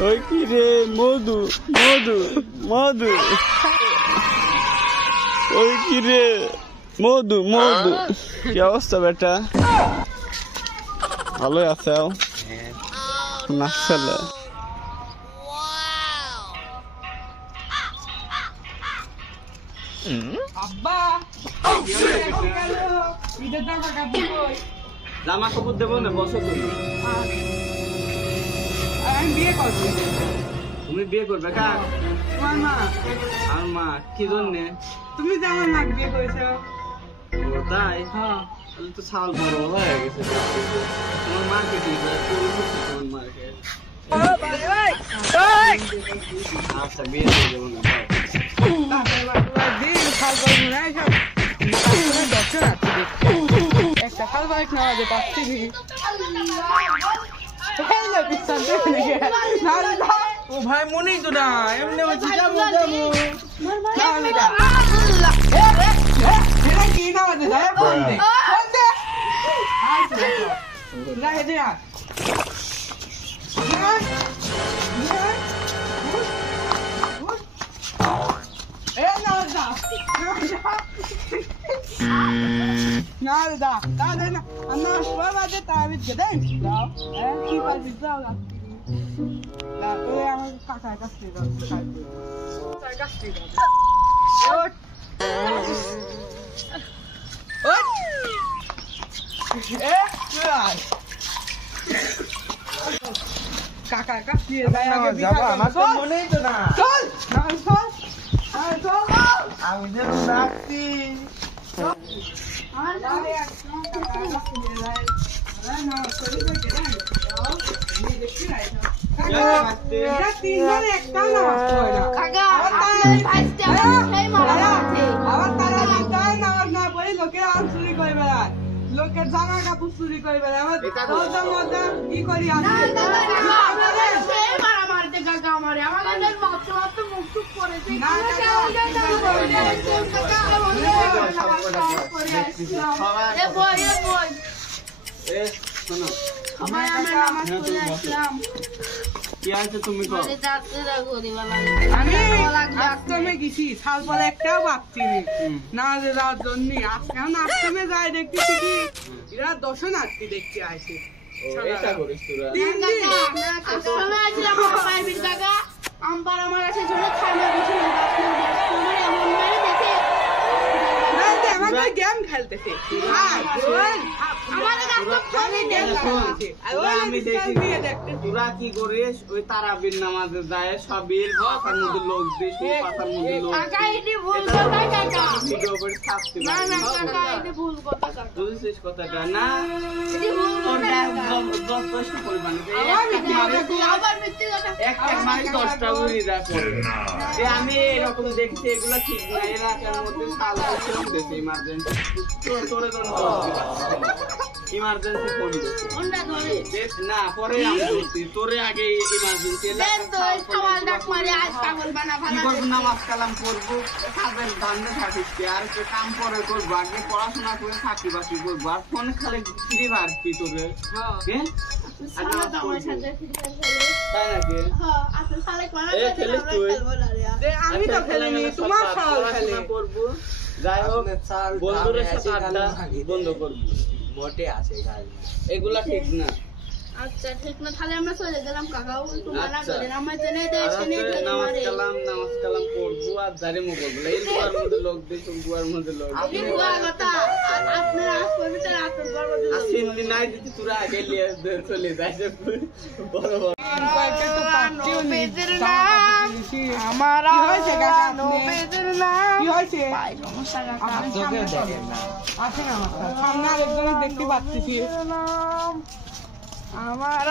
ওই কি রে মধু মধু মধু ওই কি রে মধু মধু কি অবস্থা বেটা ভালোই আছে নাচলে আব্বা জামা কাপড় দেবো না বসো তুমি আমি বিয়ে করবো তুমি বিয়ে করবে কার তোমার মা আর মা কি জন্যে তুমি যে আমার মা বিয়ে করেছো ও তাই হ্যাঁ তাহলে তো সাল বড় হয়ে গেছে তোমার মাকে কি করে তোমার মাকে আচ্ছা বিয়ে দিয়ে দেবো না দিন খাল করবো না সব দর্শন আছে একটা খাল বাইক নেওয়া যে পাচ্ছি ও ভাই মনেই তো না এমনি হচ্ছে যাবো যাবো কি না আছে যায় ফোন দে ফোন দে রাখে দে Nada, nada, nada. A nossa forma de estar dentro, não? É, que faz isso, não? Não, eu ia caçar castigo, caçar castigo. Oi. Oi. vai. Cacar castigo, vai a যাবো আমার তো মনেই তো না Sol! Não, sol! Não, sol! আমি যে রাখছি লোকের জামা কাপড় চুরি করে বেড়ায় কি করি তুমি আশ্রমে গেছি সাল পরে একটাও ভাবছি না যাওয়ার জন্য আজকে আশ্রমে যাই দেখতেছি কি এরা দর্শনার্থী দেখতে আসে গেম খেলতেছে তোরা কি করিস ওই তারাবির নামাজে যায় সবির পাতার মধ্যে লোক দিস পাতার মধ্যে লোক বুঝেছিস কথাটা না আমি এরকম দেখছি এগুলো ঠিক না এলাকার মধ্যে ইমার্জেন্সি ফোন না পরে তোরে আগে ইমার্জেন্সি নামাজ কালাম করবো কাজের ধান্দা থাকিস আর কাম পরে করবো আগে পড়াশোনা করে চাকরি বাকরি করবো আর ফোন খালি ফ্রি ভারছি তোরে তাই নাকি খেলিস তুই আমি তো খেলিনি তোমার করবো যাই হোক বন্ধুদের সাথে আড্ডা বন্ধ করবো মোটে আছে এগুলা ঠিক না আচ্ছা ঠিক না তাহলে আমরা চলে গেলাম কাকাও একটু মানা করেন আমার জন্য নামাজ কালাম পড়বো আর দাঁড়িয়ে করবো এই গুয়ার মধ্যে লোক দেখুন গুয়ার মধ্যে লোক আসিনি নাই দিদি তোরা আগে নিয়ে চলে যায় বড় বড় আমার দেখতে পাচ্ছি আমার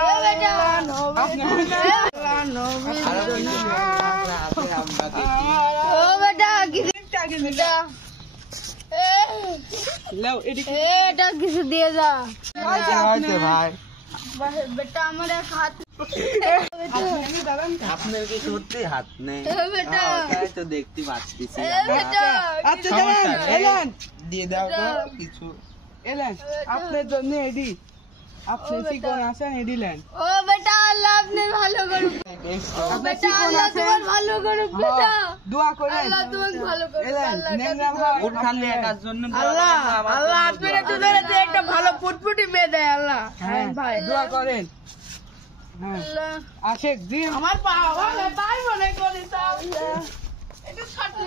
এটা কিছু দিয়ে যা ভাই বেটা আমার এক হাত আপনার কি সত্যি হাত নেই তো দেখতে পাচ্ছি দিয়ে দাও তো কিছু এলেন আপনার জন্য এডি আপনি কি কোন আছেন এডিলেন ও বেটা আল্লাহ আপনি ভালো করুন আপনার বেটা চিকন আল্লাহ আছেন? তোমার ভালো করুক বেটা হ্যাঁ, দোয়া করেন। আল্লাহ তোমাকে ভালো করুক এলেন, আল্লাহ ন্যাংরা ভাব উঠ খালি একার জন্য দোয়া আল্লাহ, করবো, আমার আল্লাহ জন্য আপনার দোয়া একটু করবো। ধরে যে একটা ভালো ফুটফুটি মেয়ে দেয় আল্লাহ হ্যাঁ ভাই দোয়া করেন। হ্যাঁ আল্লাহ আশেক জি আমার বাবা তাই মনে করি তাও একটু ছাড়তে